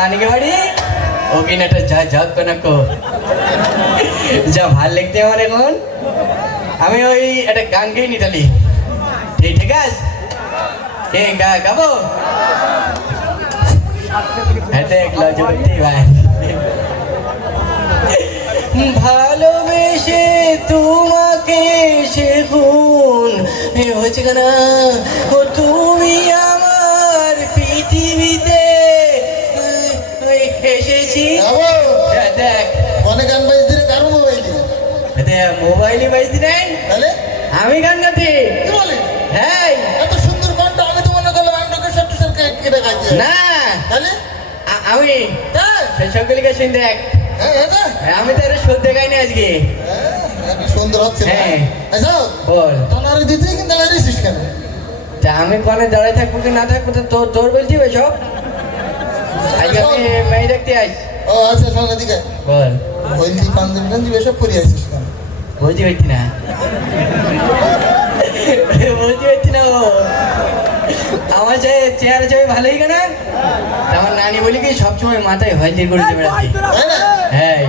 নানিকে বাড়ি অভিনয়টা যা যাক কো যা ভাল লাগতে আমার এখন আমি ওই একটা গান গেয়ে নিতালি ঠিক ঠিক আছে কে গাবো দেখ লজ্জা করতেই ভাই ভালোবেসে তোমাকে সেগুন হয়েছে কেন ও তুমি আমার পৃথিবীতে এসেছি দেখ অনেক গান বাজতে কারো মোবাইলে মোবাইলে বাজতে নেই তাহলে আমি গান গাতে কি বলে হ্যাঁ এত সুন্দর গানটা আমি তো মনে করলাম আমি লোকের সাথে সাথে কেটে গাইছি না তাহলে আমি সকলকে শুন দেখ আমি তো শুনতে গাইনি আজকে সুন্দর হচ্ছে হ্যাঁ আচ্ছা বল তোনারে দিতে কিন্তু দাঁড়াইছিস কেন আমি কোনে দাঁড়ায় থাকবো কি না থাকবো তো তোর বলছি ভাই সব আজকে আমি মেয়ে দেখতে আস ও আচ্ছা শোন এদিকে বল হলদি পাঞ্জাবি টাঞ্জাবি এসব পরে আসিস কেন বলছি পারছি না বলছি পারছি না ও আমার চেহারা ছবি ভালোই কেনা আমার নানি বলি কি সবসময় মাথায় হলদির গুঁড়ো দিয়ে বেড়াচ্ছি হ্যাঁ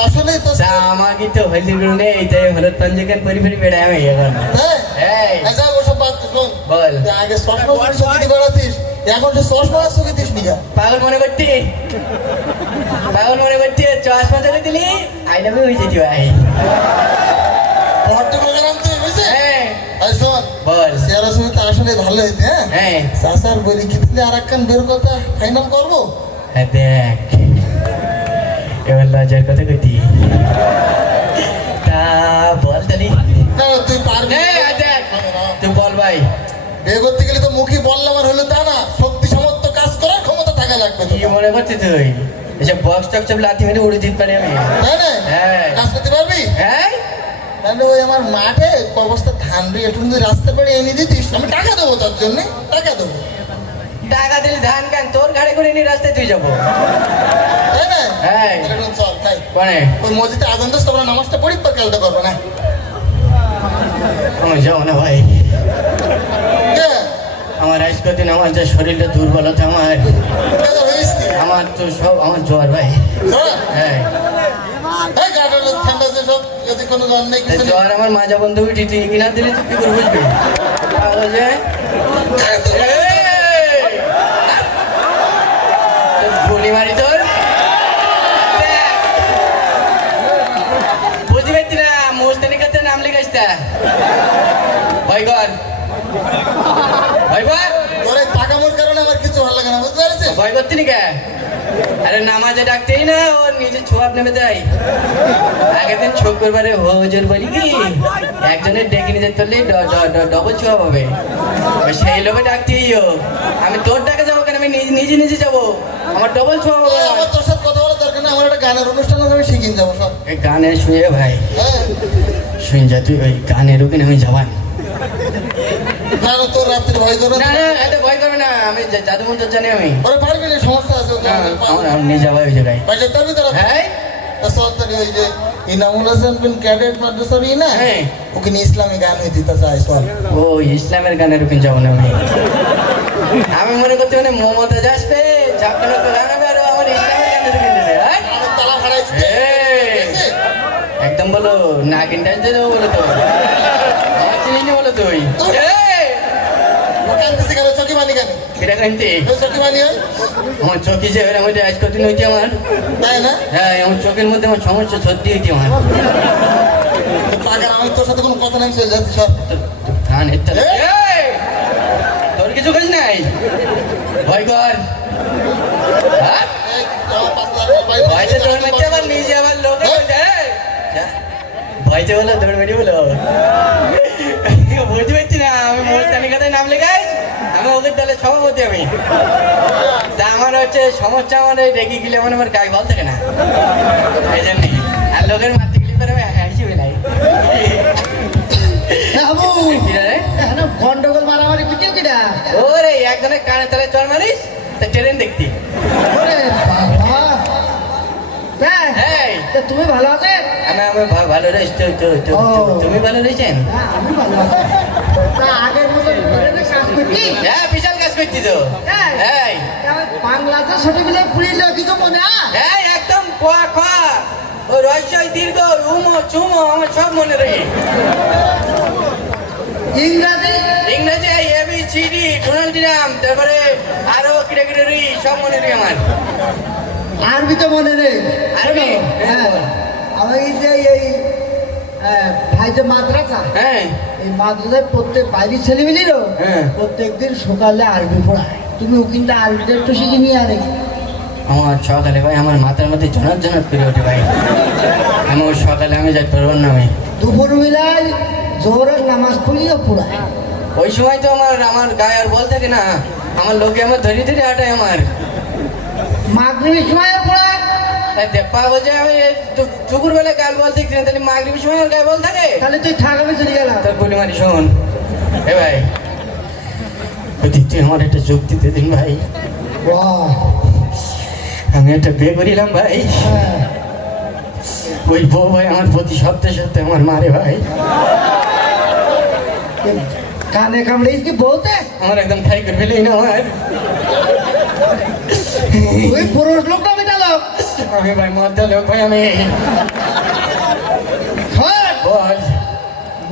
আসলে তো আমাকে তো হলদির গুঁড়ো নেই তাই হলুদ পাঞ্জাকের পরি পরি বেড়াই আমি এখন হ্যাঁ আচ্ছা ওসব বাদ শোন বল আগে চশমা চোখে বেড়াতিস এখন তো চশমা চোখে দিস নি পাগল মনে করতি চশমা চলে দিলি আই লাভ ইউ হয়ে যেতি ভাই বড় প্রোগ্রাম তুই বুঝছিস হ্যাঁ শোন বল চেহারা ছবি তো আসলে ভালো হইতে হ্যাঁ চাচার বলি কি দিলে আর একখান বের কথা ফাইনাল করবো দেখ এবার লজ্জার কথা কইতি তা বল তালি না তুই পারবি দেখ তুই বল ভাই বিয়ে করতে গেলে তো মুখে বললাম আর হলো তা না শক্তি সামর্থ্য কাজ করার ক্ষমতা থাকা লাগবে কি মনে করছিস তুই এসব বক্স টক্স সব লাথি মেরে উড়ে দিতে পারি আমি তাই না হ্যাঁ কাজ করতে পারবি হ্যাঁ তাহলে ওই আমার মাঠে অবস্থা ধান রে একটু যদি রাস্তা পেড়ে এনে দিতিস আমি টাকা দেবো তার জন্য টাকা দেবো টাকা দিলে ধান কেন তোর গাড়ি করে নিয়ে রাস্তায় তুই যাবো তাই না হ্যাঁ চল তাই কোনে ওই মসজিদে আজান দিস তোমরা নামাজটা পড়ি পর কালটা করবো না আমি যাবো না ভাই আমার আজ কদিন আমার যা শরীরটা দুর্বলতা আমার তো সব আমার জ্বর ভাই হ্যাঁ জ্বর আমার মাজা বন্ধু উঠি কিনা দিলে তুই কি করে বুঝবি গুলি মারি তোর বুঝতে পারছি না মোস্তানি কাছে নাম লিখাইস ভয় কর ভয় কর তোর এই টাকামোর কারণে আমার কিছু ভালো লাগে না বুঝতে পারছিস ভয় করতি নি কে আরে নামাজে ডাকতেই না ওর নিজে ছোয়াব নেমে যায় আগের দিন ছোক করবারে হজুর বলি কি একজনের ডেকে নিয়ে যেতে পারলে ডবল ছোয়াব হবে সেই লোকে ডাকতেই আমি তোর ডাকে যাবো কেন আমি নিজে যাবো আমার ডবল ছোয়াব হবে আমার তোর সাথে কথা বলার দরকার না আমার একটা গানের অনুষ্ঠান আছে আমি শিখিয়ে যাবো সব এই গানে শুয়ে ভাই হ্যাঁ শুন যা তুই ওই গানের ওখানে আমি যাবান না না তোর রাত্রি ভয় করো না না এত ভয় করবে না আমি জাদু মন্ত্র জানি আমি ওরে পারবি না সমস্যা আছে আমার নিয়ে যাবো ওই জায়গায় ভাই যেতে হবে তোরা হ্যাঁ সরকারি ওই যে ইনামুল হাসান বিন ক্যাডেট মাদ্রাসার না হ্যাঁ ওকে নিয়ে ইসলামী গান হয়ে দিতে চাই সব ও ইসলামের গানের ওখানে যাবো না আমি মনে করছি মানে মমতা আসবে ঝাপটানো তো গান হবে আর আমার ইসলামের গানের ওখানে যাবে আমার তালা ভাড়াই দিতে একদম বলো নাগিন ডান্স দিয়ে দেবো বলো তো আমার চিনি বলো তুই চকি বানি কেন এটা কানতে চকি বানি হয় আমার চোখে যে এর মধ্যে আজ কদিন হইছে আমার তাই না হ্যাঁ আমার চোখের মধ্যে আমার সমস্যা সত্যি হইছে আমার টাকা আমি তোর সাথে কোনো কথা নাই চলে যাচ্ছি সব গান এত তোর কিছু কাজ নাই ভয় কর ভয়তে তোর মধ্যে আবার নিজে আবার লোক ভয়তে বলো দৌড় বেরিয়ে বলো বুঝতে পারছি না আমি মোস্তানি কথায় নাম লেখাই আমি ওদের দলে সভাপতি আমি তা আমার হচ্ছে সমস্যা আমার রেগে গেলে আমার গায়ে বল থাকে না এই জন্যে আর লোকের মারতে গেলে পরে আমি হাসিবে নাই গন্ডগোল মারামারি পিটিয়ে কিনা ওরে একজনের কানে তলে চল মারিস তা ট্রেন দেখতি হ্যাঁ তুমি ভালো আছে আমি ভালো রয়েছি তুমি ভালো রয়েছেন আমি ভালো আছি আগের মতো হ্যাঁ বিশাল কাজ করছি তো হ্যাঁ বাংলাতে ছোট বিলে পুরিল কিছু মনে হয়? হ্যাঁ একদম ক খ ও রহস্যই দীর্ঘ উমো চুমো আমার সব মনে রাখি। ইংরাজি? ইংরেজি ABCD ডোনাল্ড ট্রাম্প তারপরে আরো কিরে কিরে রি সব মনে রাখি আমার। আরবি তো মনে নেই। আরবি? হ্যাঁ আমি যে এই ভাই যে মাদ্রাসা, হ্যাঁ এই মাদ্রাসায় প্রত্যেক বাইরের ছেলেমেয়েরও হ্যাঁ। প্রত্যেক দিন সকালে আরবি পড়ায়। তুমি ওখানটা আরবিটা একটু শিখে নিয়ে আনে। আমার সকালে ভাই আমার মাথার মধ্যে জনাত জনাত করে ওঠে ভাই। আমি ওই সকালে আমি যাই পারবো না ভাই। দুপুর বেলায় জোহরের নামাজ পড়িও পড়ায়। ওই সময় তো আমার গায়ে আর বল থাকে না, আমার লোকে আমার ধরে ধরে হাঁটায় আমার। মাগরিবের সময় পড়ায়। পাবো যে আমি দুপুর বেলায় গাল বল দেখছি না, তাহলে মাগরিবের সময় আর গায়ে বল থাকে? তাহলে তুই থাকাবে চলে গেলাম। তোর গুলি মারি শোন এ ভাই, তুই আমার একটা যুক্তি দিয়ে দিন ভাই। বাহ, আমি একটা বিয়ে করিলাম ভাই, হ্যাঁ। ওই বউ ভাই আমার প্রতি সপ্তাহে সপ্তাহে আমার মারে ভাই। কানে কামড়ে কি বলতে? আমার একদম খাই করে ফেলেই না আমার। ওই পুরুষ লোকটা মেটালো। আমি ভাই মদ্দা লোক ভাই আমি। বল।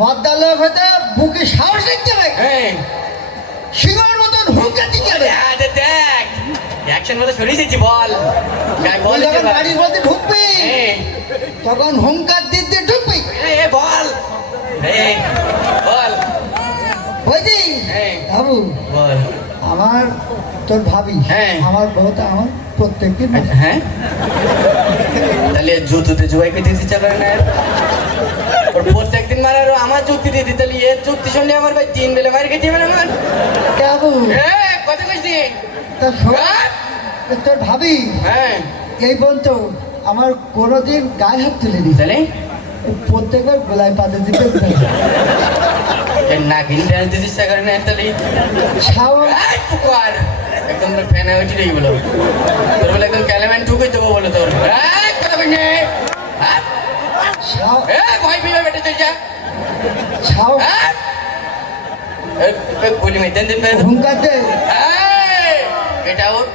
মদ্দা লোক হতে বুকে সাহস দেখতে হবে, হ্যাঁ সিংহের মতন হুঙ্কার দিতে হবে। আরে দেখ অ্যাকশন মতো সরিয়ে দিচ্ছি, বল গায়ে বল তুই দিতে যখন পার। বাড়ির মধ্যে ঢুকবি হ্যাঁ, তখন হুঙ্কার দিতে ঢুকবি। এ বল বল বুঝলি হ্যাঁ বাবু? বল। আমার তোর ভাবি, হ্যাঁ। আমার বউটা আমার প্রত্যেকদিন হ্যাঁ তাহলে জুতোতে জুয়াই পেতে ইচ্ছা করে না? ওর প্রত্যেকদিন মারার আমার যুক্তি দিয়ে দিই, তাহলে এর যুক্তি শুনলে আমার ভাই 3 বেলা মারি খেতে হবে আমার। বাবু। হ্যাঁ কত কইছি? তোর তোর ভাবি হ্যাঁ এই বলতো আমার কোনোদিন গায়ে হাত তুলে নি, তাহলে প্রত্যেকবার গোলায় পাতে দিতে এর নাগিন ড্যান্স দিতে ইচ্ছা করে না তাহলে সাহস। এই টুকার একদম তো ফ্যান হয়ে উঠে বলো তোর বলে একদম ক্যালেমেন ঠুকে দেবো বলো তোর। এই কথা কই নে? সাহস। এ ভয় পেয়ে বেটা তুই যা। সাহস। গুলি মেয়ে দেন দেন হুঙ্কার দে। এটা ওর